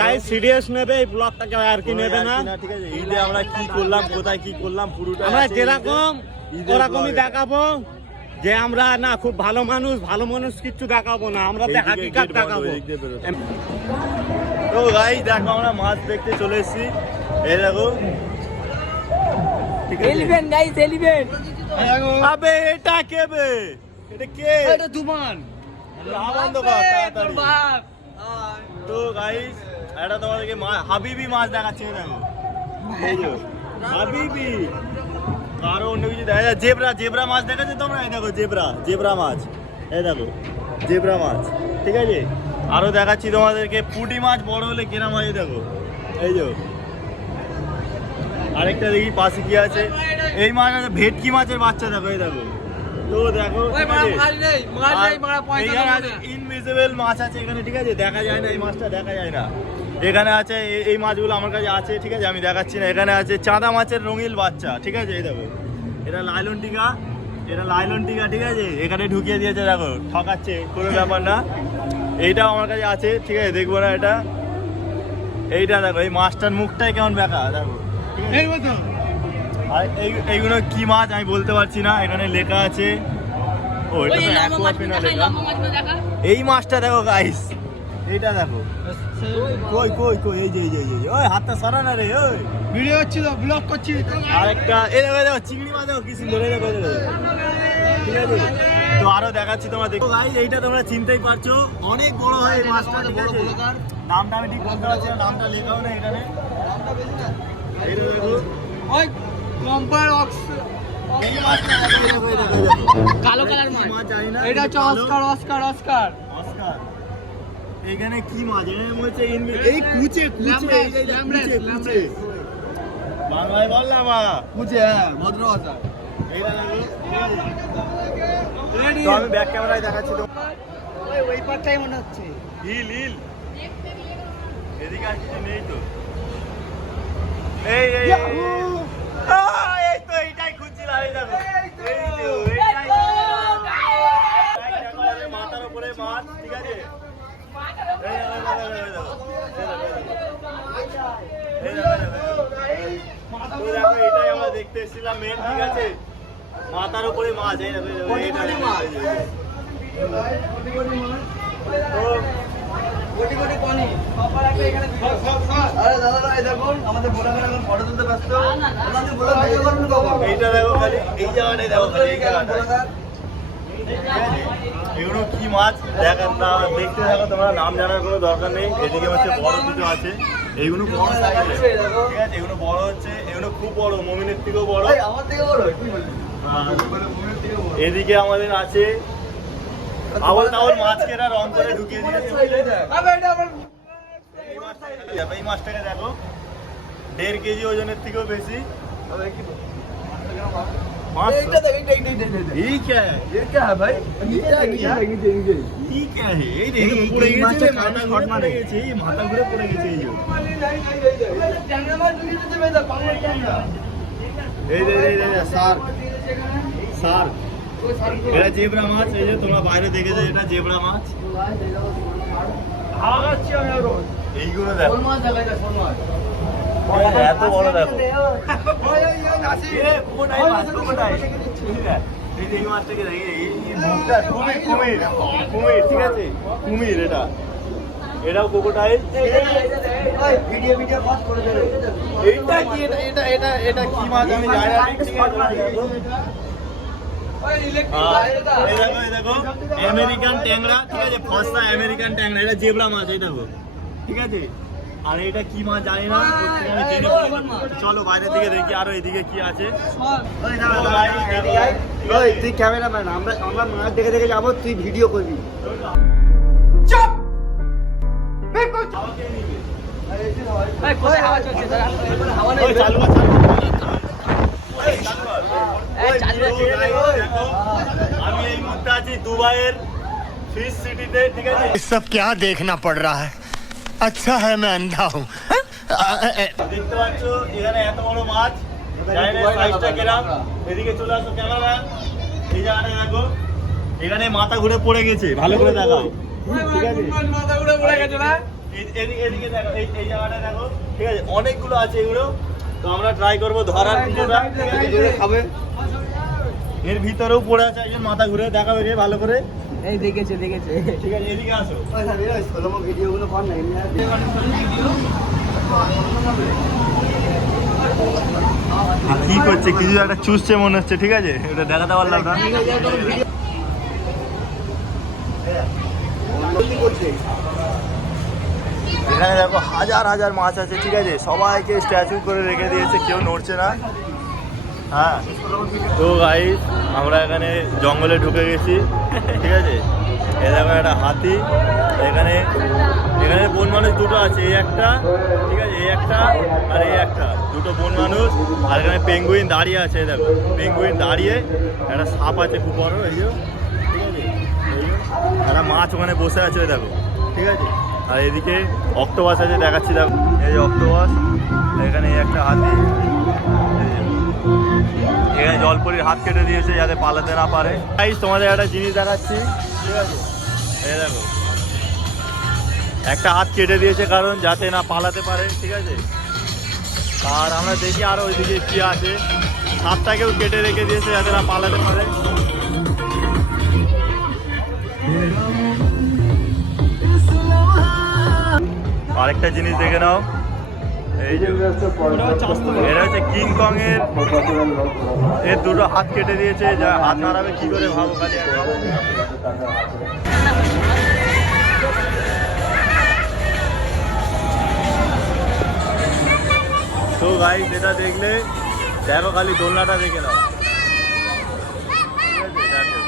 Guys serious নেবে এই ব্লগটাকে আর কি নেবে না। ঠিক আছে, ঈদে আমরা কি করলাম, কোথায় কি করলাম পুরোটা আমরা যেরকম ওরকমই দেখাবো যে আমরা না খুব ভালো মানুষ কিচ্ছু দেখাবো না, আমরা তো হাকিকাত দেখাবো। তো গাইস দেখো আমরা মাছ দেখতে চলে এসেছি, এই দেখো এলিফ্যান্ট গাইস, এলিফ্যান্ট। আবে এটা কে বে? এটা কে? এটা তুমান বন্ধ কর তাড়াতাড়ি। তো গাইস এটা তোমাদেরকে হাবিবি মাছ দেখাচ্ছে, দেখো এই যে হাবিবি, আরো অন্য কিছু দেখা যায়। জেব্রা মাছ দেখাচ্ছে তোমরা, এই দেখো জেব্রা মাছ, এই দেখো জেব্রা মাছ, ঠিক আছে। আরো দেখাচ্ছি তোমাদেরকে পুঁটি মাছ, বড় হলে কেনা মাছ, দেখো এই যে আরেকটা দেখি পাশে কি আছে, এই মাছ আছে ভেটকি মাছের বাচ্চা, দেখো এই দেখো। তো দেখো ইনভিজিবল মাছ আছে এখানে, ঠিক আছে, দেখা যায় না, এই মাছটা দেখা যায় না। এখানে আছে এই মাছগুলো আমার কাছে আছে, ঠিক আছে, আমি দেখাচ্ছি না। এখানে আছে চাঁদা মাছের রঙিল বাচ্চা, ঠিক আছে, এই দেখো এটা লাইলন টিকা, ঠিক আছে, এখানে ঢুকিয়ে দিয়েছে, দেখো ঠকাচ্ছে, কোনো ব্যাপার না। এইটাও আমার কাছে আছে, ঠিক আছে, দেখবো না এটা। এইটা দেখো এই মাছটার মুখটাই কেমন বেঁকা, দেখো। আর এইগুলো কি মাছ আমি বলতে পারছি না, এখানে লেখা আছে। ও এটা তো অ্যাকোয়ারিয়ামে লেখা। এই মাছটা দেখো গাইস, এইটা দেখো। কই এই যে ওই হাতটা সরা না রে, ওই ভিডিও হচ্ছে তো, ব্লগ করছি। আরেকটা এই দেখো চিংড়ি মাছ, দেখো কি সুন্দর, এই দেখো ঠিক আছে। তো আরো দেখাচ্ছি তোমার, দেখো গাইস এইটা তোমরা চিনতেই পারছো, অনেক বড় হয় এই মাছটা, ঠিক আছে। নামটা আমি ঠিক বলতে পারছি না, নামটা লেখাও না এখানে। এই দেখো ওই কম্পার অক্স কালো কালার মাছ, এটা হচ্ছে অস্কার। এখানে কি মাছ? এই কুচে বাংলায় বললাম বুঝে, ভদ্র ভাষা। তো আমি ব্যাক ক্যামেরায় দেখাচ্ছি তো, ওই পাটটাই মনে হচ্ছে হিল এদিকে আর কিছু নেই তো। এই তো এইটাই খুঁজছিলাম, এই দেখো মাথার উপরে মাছ, ঠিক আছে। এটাই আমরা দেখতে এসেছিলাম মেন, ঠিক আছে, মাথার উপরে মাছ, এই দেখো এইটা দেখো খালি, এই জায়গাটাই দেখো খালি, এই জায়গাটা। এগুলো কি মাছ দেখতে থাকো তোমরা, নাম জানার কোনো দরকার নেই। এদিকে হচ্ছে বড় দুটো আছে, এইগুলো বড় সাইজের, ঠিক আছে, এগুলো বড় হচ্ছে, এগুলো খুব বড়, মমিনের থেকেও বড়। এদিকে আমাদের আছে আবল তাবল মাছকে এরা রং করে ঢুকিয়ে দিয়েছে। এই মাছটাকে দেখো 1.5 কেজি ওজনের থেকেও বেশি। মাথা ঘুরে পড়ে গেছে, এটা জেব্রা মাছ, এই যে তোমরা বাইরে দেখেছো, এটা জেব্রা মাছ। এইগুলো দেখো এত বড়, দেখো এই মাছটাকে কুমির, ঠিক আছে, কুমির, এটাও ক্রোকোডাইল। এইটা কি? এটা কি মাছ আমি জানি না, ঠিক আছে। এই দেখো আমেরিকান ট্যাংরা, ঠিক আছে, ফসা আমেরিকান ট্যাংরা, এটা জেব্রা মাছ, এই দেখো, ঠিক আছে। আর এটা কি মাছ জানি না, চলো বাইরে থেকে দেখি আরো এদিকে কি আছে। তুই ক্যামেরাম্যান, আমরা মাছ দেখে যাবো, তুই ভিডিও করবি। আমি এই মুহূর্তে আছি দুবাইয়ের ফিশ সিটিতে, ঠিক আছে। सब क्या देखना पड़ रहा है, अच्छा है मैं अंधा हूँ। দেখতে পাচ্ছ এখানে এত বড় মাছ, জানি না সাইজটা কিরকম। এদিকে চলে আসো ক্যামেরা, এই জায়গাটা দেখো, এখানে মাথা ঘুরে পড়ে গেছে, ভালো করে দেখাও, ঠিক আছে। মাথা ঘুরে পড়ে গেছে না, এদিকে দেখো, এই জায়গাটা দেখো, ঠিক আছে, অনেকগুলো আছে এগুলো। তো আমরা ট্রাই করবো ধরার পুরোটা, ঠিক আছে, যেটা খাবে। এর ভিতরেও পড়ে আছে একজন, মাথা ঘুরে দেখাবে রে ভালো করে। এই দেখেছে ঠিক আছে, এদিকে আসো। কি করছে, কিছু একটা চুষছে মনে হচ্ছে, ঠিক আছে, ওটা দেখাতে পারলাম না। এখানে দেখো হাজার হাজার মাছ আছে, ঠিক আছে, সবাইকে স্ট্যাচু করে রেখে দিয়েছে, কেউ নড়ছে না। হ্যাঁ, তো গাইস আমরা এখানে জঙ্গলে ঢুকে গেছি, ঠিক আছে। এ দেখো একটা হাতি, এখানে বন মানুষ দুটো আছে, এই একটা, ঠিক আছে, এই একটা আর এই একটা, দুটো বন মানুষ। আর এখানে পেঙ্গুইন দাঁড়িয়ে আছে, দেখো পেঙ্গুইন দাঁড়িয়ে, একটা সাপ আছে খুব বড়, এই যে, ঠিক আছে, একটা মাছ ওখানে বসে আছে, দেখো, ঠিক আছে। আর এদিকে অক্টোপাস আছে, দেখাচ্ছি, দেখো এই যে অক্টোপাস। এখানে একটা হাতি, এখানে জলপরির হাত কেটে দিয়েছে যাতে পালাতে না পারে। তাই তোমাদের একটা জিনিস দেখাচ্ছি, ঠিক আছে, এই দেখো একটা হাত কেটে দিয়েছে কারণ যাতে না পালাতে পারে, ঠিক আছে। আর আমরা দেখি আরো ওইদিকে কি আছে, হাতটাকেও কেটে রেখে দিয়েছে যাতে না পালাতে পারে। আরেকটা জিনিস দেখে নাও, এই যে এটা হচ্ছে কিং কং এর দুটো হাত কেটে দিয়েছে, যা হাত হারাবে কি করে ভাবো খালি একবার। তো গাইস যেটা দেখলে দেখো, খালি দোলনাটা দেখে নাও, ঠিক আছে, দেখো।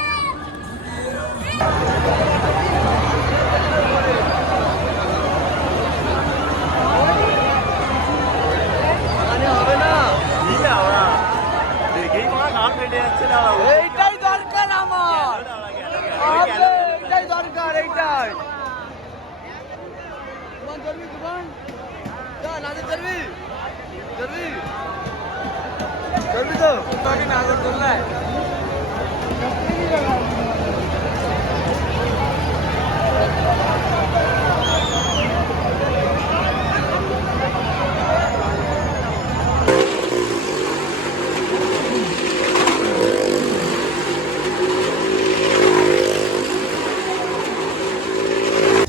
এইটাই দরকার আমার, এইটাই দরকার, এইটাই। নাগরদোল্লায়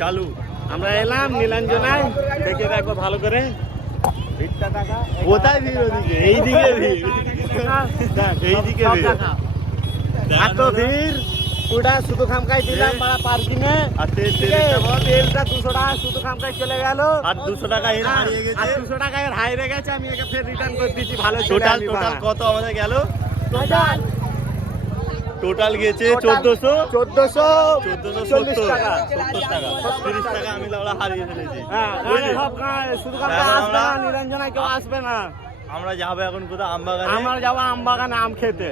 চালু আমরা এলাম নীলাঞ্জনায়, দেখে দেখো ভালো করে। ভিড়টা টাকা কোথায় ভিড়? ওদিকে, এইদিকে ভিড়, এইদিকে ভিড়, এত ভিড়। ওটা শুধু খামকাই দিলাম পাড়া পার্কিংয়ে, আর তেলটা 200 টাকা শুধু খামকাই চলে গেল। আর 200 টাকা এর হারিয়ে গেছে, আর 200 টাকা এর হারিয়ে গেছে। আমি একে ফের রিটার্ন করে দিয়েছি। ভালো টোটাল কত আমাদের গেল? টোটাল গেছে 1440 টাকা, 70 টাকা, 30 টাকা আমি লাউড়া হারিয়ে ফেলেছি। শুধু খামকাই আসবে না, নীলাঞ্জনায় কেউ আসবে না। আমরা যাবো এখন কোথাও আমবাগানে, আমরা যাবো আম বাগানে আম খেতে।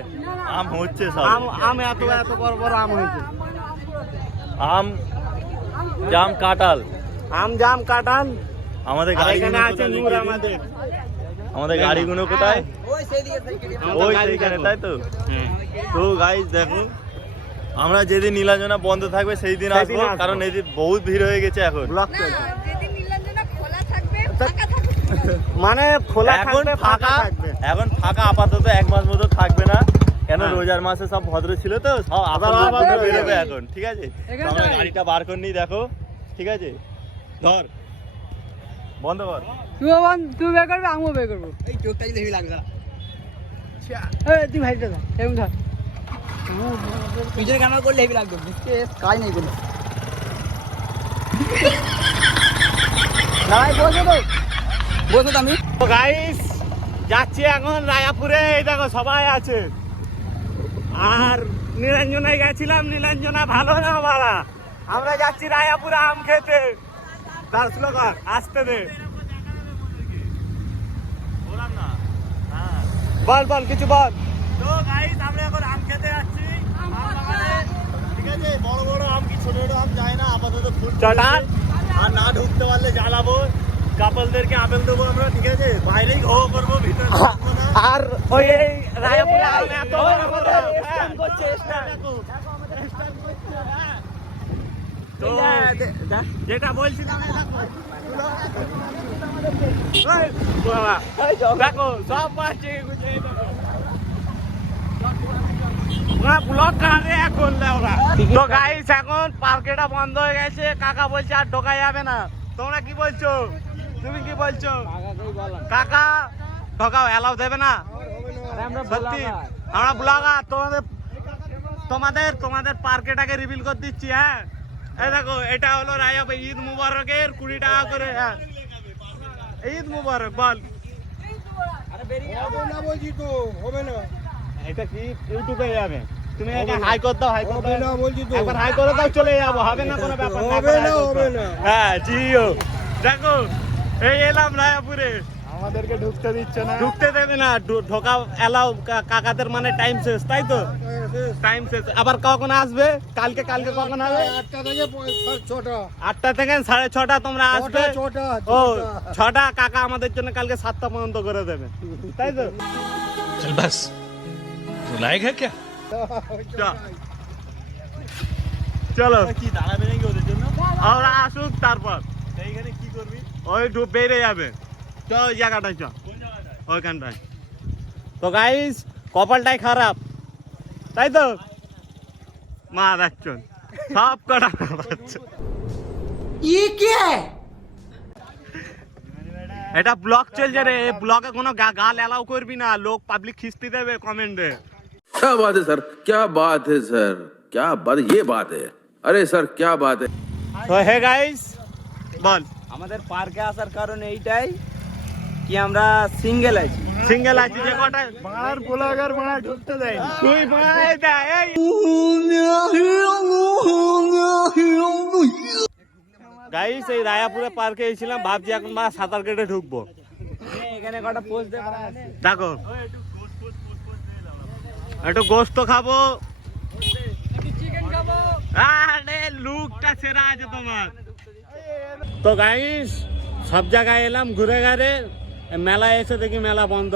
আম হচ্ছে সব, আম এত এত বড় বড় আম হয়েছে। আম জাম কাঁঠাল, আম জাম কাঁঠাল। আমাদের এখানে আছে নূর আমাদের গাড়িগুলো কোথায়? ওই সেইদিকে ওই সেইখানে, তাই তো। তো গাইস দেখো, আমরা যেদিন নীলাঞ্জনা বন্ধ থাকবে সেই দিন আসবো, কারণ এই বহুত ভিড় হয়ে গেছে এখন। যেদিন নীলাঞ্জনা খোলা থাকবে, ফাঁকা থাকবে, মানে খোলা এখন থাকবে, ফাঁকা থাকবে। এখন ফাঁকা আপাতত 1 মাস মতো থাকবে না, কেন রোজার মাসে সব ভদ্র ছিল তো, সব আবার বেরোবে এখন, ঠিক আছে। তো আমরা গাড়িটা বার করে নিই, দেখো, ঠিক আছে, ধর বন্ধ কর। তুই বের করবি, আমিও বের করবো। এই চোখটা যদি হেভি লাগবে, তুই ভাইটা ধর, এরকম ধর, পিছনে ক্যামেরা করলে হেভি লাগবে, বুঝতে কাজ নেই কোনো। বসো তো আমি গাইস যাচ্ছি এখন রায়াপুরে। এই দেখো সবাই আছে। আর নীলাঞ্জনায় গেছিলাম, নীলাঞ্জনা ভালো না বাড়া। আমরা যাচ্ছি রায়াপুরে আম খেতে। তার স্লোগান আসতে দে। বল বল কিছু বল। তো গাইস আমরা এখন আম খেতে যাচ্ছি আম বাগানে, ঠিক আছে। বড় বড় আম কি ছোট ছোট আম যায় না, আপাতত ফুল চটান আর না ঢুকতে পারলে জ্বালাবো। কাপলদেরকে আপেল দেবো আমরা, ঠিক আছে, বাইরেই ঘো করবো, ভিতরে ঢুকবো না। আর ওই এই রায়াপুরে আম এত বড় বড় স্ট্যান্ড করছে, স্ট্যান্ড। তো যেটা বলছিলাম বাবা, দেখো সব পাচ্ছে ব্লক কারে এখন ওরা। তো গাইস এখন পার্কেটা বন্ধ হয়ে গেছে, কাকা বলছে আর ঢোকা যাবে না। তোমরা কি বলছো? তুমি কি বলছো? কাকা ঢোকাও এলাও দেবে না? সত্যি আমরা ব্লগার, তোমাদের পার্কেটাকে রিভিল করে দিচ্ছি। হ্যাঁ এই দেখো, এটা হলো রায়াবে ঈদ মুবারকের 20 টাকা করে। হ্যাঁ ঈদ মুবারক বল। এটা কি ইউটিউবে যাবে? তুমি হাই কর দাও, হাই কর দাও, একবার হাই করে দাও, চলে যাবো। হবে না কোনো ব্যাপার না। হ্যাঁ জিও দেখো এই এলাম রায়াপুরে, আমাদেরকে ঢুকতে দিচ্ছে না, ঢুকতে দেবে না, ঢোকা এলাও। কাকাদের মানে টাইম শেষ, তাই তো? টাইম শেষ। আবার কখন আসবে? কালকে কখন আসবে? 8টা থেকে 6:30 তোমরা আসবে। ও 6টা, কাকা আমাদের জন্য কালকে 7টা পর্যন্ত করে দেবে, তাই তো? चल बस लायक है क्या? চলো কি দাঁড়াবে নাকি ওদের জন্য? আমরা আসুক, তারপর এইখানে কি করবি? ওই বেড়ে যাবে। চল ওই জায়গাটায় চল, ওইখানটায়। তো গাইস কপালটাই খারাপ, তাই তো? মা দেখছেন সব কটা খাচ্ছে। এটা ব্লগ চলছে রে, ব্লগে কোনো গাল অ্যালাউ করবি না, লোক পাবলিক খিস্তি দেবে কমেন্টে। क्या बात है सर, क्या बात है सर, क्या बात, ये बात है, अरे सर क्या बात है। তো হে গাইস বল। আমাদের পার্কে আসার কারণ এইটাই কি আমরা সিঙ্গেল আছি। সিঙ্গেল আছি যে কটা বাড়ার ব্লগার বাড়া ঢুকতে দেয় না। তুই ভাই দা এই গাইস এই রায়াপুরে পার্কে এসেছিলাম, ভাবছি এখন বা সাঁতার কেটে ঢুকবো। এখানে কটা পোস্ট দেবো। দেখো একটু গোস্ত খাবো, আরে লুকটা সেরা আছে তোমার। তো গাইস সব জায়গায় এলাম ঘুরে ঘাড়ে, মেলায় এসে দেখি মেলা বন্ধ,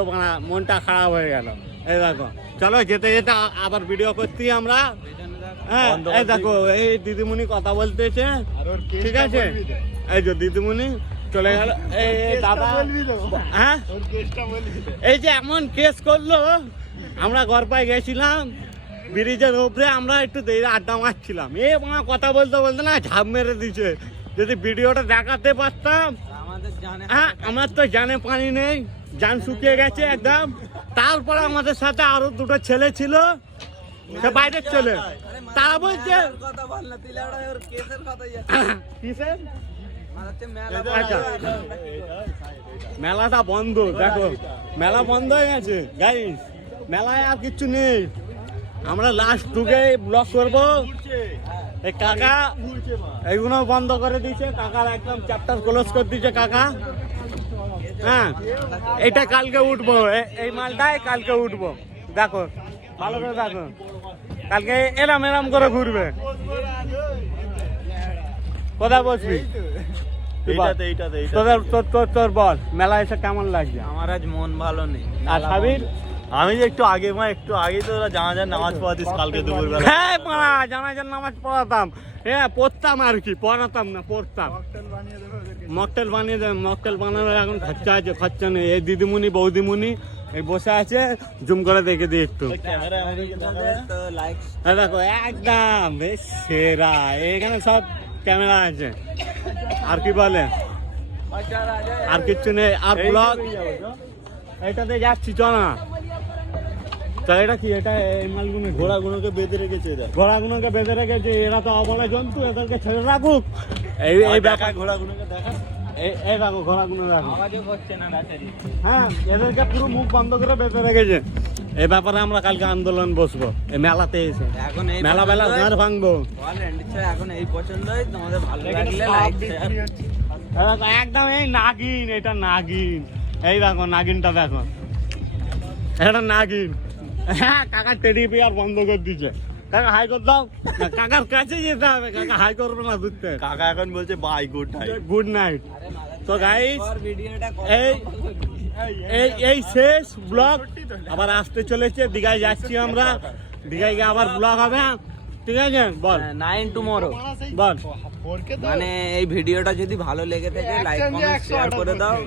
মনটা খারাপ হয়ে গেল। এই দেখো চলো যেতে যেতে আবার ভিডিও করছি আমরা। হ্যাঁ এই দেখো এই দিদিমণি কথা বলতেছে, ঠিক আছে? এই যে দিদিমণি চলে গেল। এই দাদা, হ্যাঁ এই যে এমন কেস করলো, আমরা ঘর পায়ে গেছিলাম ব্রিজের উপরে, আমরা একটু দেরি আড্ডা মারছিলাম, এ কথা বলতে বলতে না ঝাঁপ মেরে দিছে। যদি ভিডিওটা দেখাতে পারতাম। হ্যাঁ আমার তো জানে পানি নেই, জান শুকিয়ে গেছে একদম। তারপরে আমাদের সাথে আরো দুটো ছেলে ছিল, সে বাইরের ছেলে, তারা বলছে কিসের আচ্ছা মেলাটা বন্ধ। দেখো মেলা বন্ধ হয়ে গেছে গাইস, মেলায় আর কিচ্ছু নেই। আমরা লাস্ট ঢুকে ব্লগ করবো। এই কাকা এইগুলো বন্ধ করে দিয়েছে, কাকার একদম চ্যাপ্টার ক্লোজ করে দিয়েছে কাকা। হ্যাঁ এটা কালকে উঠবো, এই মালটাই কালকে উঠবো। দেখো ভালো করে দেখো, কালকে এরাম এরাম করে ঘুরবে। কোথায় বসবি তোর বল, মেলা এসে কেমন লাগছে? আমার আজ মন ভালো নেই। আর সাবির? আমি যে একটু আগে তো ওরা জানাজার নামাজ পড়াতিস কালকে দুপুরবেলা। হ্যাঁ মারা জানাজার নামাজ পড়াতাম, হ্যাঁ পড়তাম আর কি, পড়াতাম না পড়তাম। মকটেল বানিয়ে দেবে, মকটেল বানানোর এখন খরচা আছে, খরচা নেই। এই দিদিমণি বৌদিমণি এই বসে আছে, জুম করে দেখে দিই একটু। হ্যাঁ দেখো একদম বেশ সেরা, এখানে সব ক্যামেরা আছে। আর কি বলে, আর কিচ্ছু নেই। আর ব্লগ এইটাতে যাচ্ছি চ না। তো এটা কি, এটা এই মালগুলো ঘোড়াগুলোকে বেঁধে রেখেছে এরা। ঘোড়াগুলোকে বেঁধে রেখেছে, এরা তো অবলা জন্তু, এদেরকে ছেড়ে রাখুক। এই ব্যাপার ঘোড়াগুলোকে দেখা, এই দেখো ঘোড়াগুলো দেখো, হ্যাঁ এদেরকে পুরো মুখ বন্ধ করে বেঁধে রেখেছে। এই ব্যাপারে আমরা কালকে আন্দোলন বসবো এই মেলাতে এসে, এখন এই মেলা বেলা ঘর ভাঙবো। এখন এই পছন্দই, তোমাদের ভালো লাগলে লাইক শেয়ার। একদম এই নাগিন, এটা নাগিন, এই দেখো নাগিনটা দেখো, এটা নাগিন। হ্যাঁ কাকা টেডি বিয়ার বন্ধ করে দিচ্ছে। কাকা হাই কর দাও, কাকার কাছে যেতে হবে, কাকা হাই করবে না দুধতে। কাকা এখন বলছে bye good night. Good night. তো গাইস ভিডিওটা এই শেষ ব্লগ, আবার আসতে চলেছে। দীঘায় যাচ্ছি আমরা, দীঘায় গিয়ে আবার ব্লগ হবে। ঠিক আছে বল 9 টুমরো। বল মানে এই ভিডিওটা যদি ভালো লেগে থাকে লাইক কমেন্ট শেয়ার করে দাও,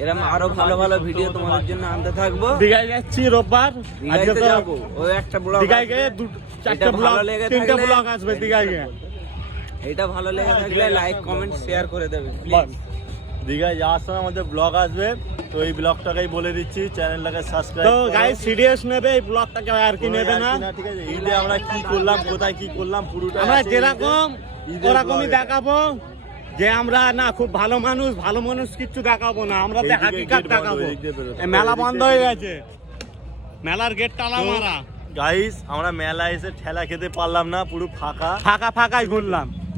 এরকম আরো ভালো ভালো ভিডিও তোমাদের জন্য আনতে থাকবো। দীঘায় যাচ্ছি রোববার, আজকে দীঘাইতে তো যাবো, ওই একটা ব্লগ দীঘায় গিয়ে চারটে এটা ব্লগ ভালো লেগে 3টে থাকলে- ব্লগ আসবে দীঘায় গিয়ে। এটা ভালো লেগে থাকলে লাইক কমেন্ট শেয়ার করে দেবে বল প্লিজ। দীঘায় যাওয়ার সময় আমাদের ব্লগ আসবে, তো এই ব্লগটাকেই বলে দিচ্ছি, চ্যানেলটাকে সাবস্ক্রাইব তো গাইস সিরিয়াস নেবে এই ব্লগটাকে, আর কি নেবে না। ঠিক আছে, ঈদে আমরা কি করলাম, কোথায় কি করলাম পুরোটা আমরা আছে যেরকম ঈদের ওরকমই vlog-এ। দেখাবো, যে আমরা না খুব ভালো মানুষ কিচ্ছু দেখাবো না, আমরা তো এইদিকে হাকিকাত gate বন্ধ, দেখাবো। ওইদিক দিয়ে বেরোতে এই মেলা হবে, বন্ধ ওইদিক হয়ে দিয়ে গেছে, মেলার গেট তালা মারা, গাইস আমরা মেলা এসে ঠেলা খেতে পারলাম না, পুরো ফাঁকা। ফাঁকাই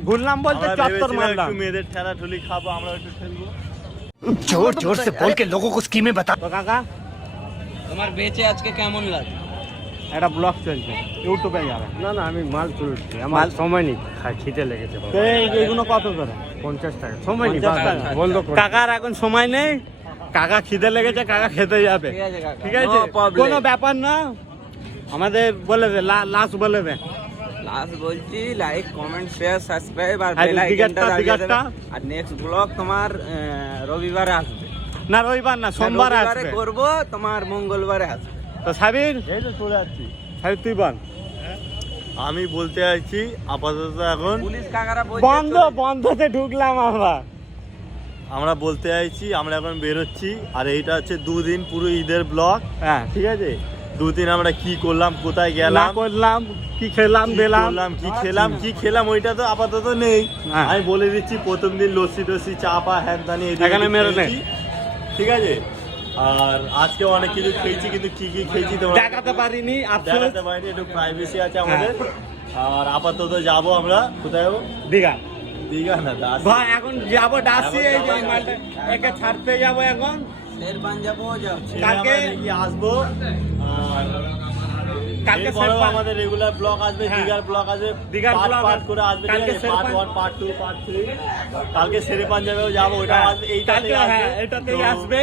ঘুরলাম বলতে আমরা চত্বর ভেবেছিলাম মারলাম। একটু মেয়েদের ঠেলা ঠুলি খাবো, আমরা একটু খেলবো। जोर जोर से बोल के लोगों को स्कीमें बता। তো কাকা তোমার বেচে আজকে কেমন লাগে? একটা ব্লগ চলছে ইউটিউবে যাবে। না না আমি মাল তুলছি, আমার সময় নেই, খিদে লেগেছে বাবা। তো এইগুলো কত করে? 50 টাকা সময় নেই, 50 টাকা। বন্ধ করে। কাকার এখন সময় নেই, কাকা খিদে লেগেছে, কাকা খেতে যাবে। ঠিক আছে কাকা, ঠিক আছে No problem. কোনো ব্যাপার না, আমাদের বলে দে লাস্ট বলে দে। লাস্ট বলছি লাইক কমেন্ট শেয়ার সাবস্ক্রাইব আর আর বেল আইকনটা দিগারটা- বাজিয়ে দেবে। দিগারটা? আর নেক্সট ব্লগ তোমার রবিবারে আসবে, না রবিবার না, সোমবার রবিবারে আসবে। করব, তোমার মঙ্গলবারে আসবে। তো সাবির, এই তো চলে যাচ্ছি। সাবির তুই বল। আমি বলতে চাইছি আপাতত এখন পুলিশ কাকারা বলছে বন্ধতে ঢুকলাম আমরা। আমরা বলতে চাইছি আমরা এখন বেরোচ্ছি, আর এইটা হচ্ছে 2 দিন পুরো ঈদের ব্লগ। হ্যাঁ ঠিক আছে, 2 দিন আমরা কি করলাম, কোথায় না গেলাম, করলাম, কি খেলাম কি দিলাম, করলাম, কি খেলাম ওইটা তো আপাতত নেই। হ্যাঁ। আমি বলে দিচ্ছি প্রথম দিন লস্যি টস্যি চা পা হ্যান তানি এখানে মেরে নে। ঠিক আছে, আর আজকে অনেক কিছু খেয়েছি, কিন্তু কি কি খেয়েছি তোমরা দেখাতে পারিনি, আফসোস। দেখাতে পারিনি, একটু প্রাইভেসি আছে আমাদের। আর আপাতত যাবো আমরা কোথায় যাবো? দীঘা দীঘা না দাস। ভাই এখন যাবো ডাসি, এই যে এখন মালটা একে ছাড়তে যাবো এখন। শের পাঞ্জাবও যাও। কালকে- আসবো, আর কালকে এরপরেও শেরপা- আমাদের রেগুলার ব্লগ আসবে, হ্যাঁ। দীঘার ব্লগ আসবে, দীঘার পার্ট vlog পার্ট করে আসবে, কালকে পার্ট শেরপা- 1 পার্ট 2 পার্ট 3। কালকে শেরে পাঞ্জাবেও যাবো, ওটা হ্যাঁ, আসবে, এইটাতে কালকে আসবে। হ্যাঁ এটাতেই তো আসবে।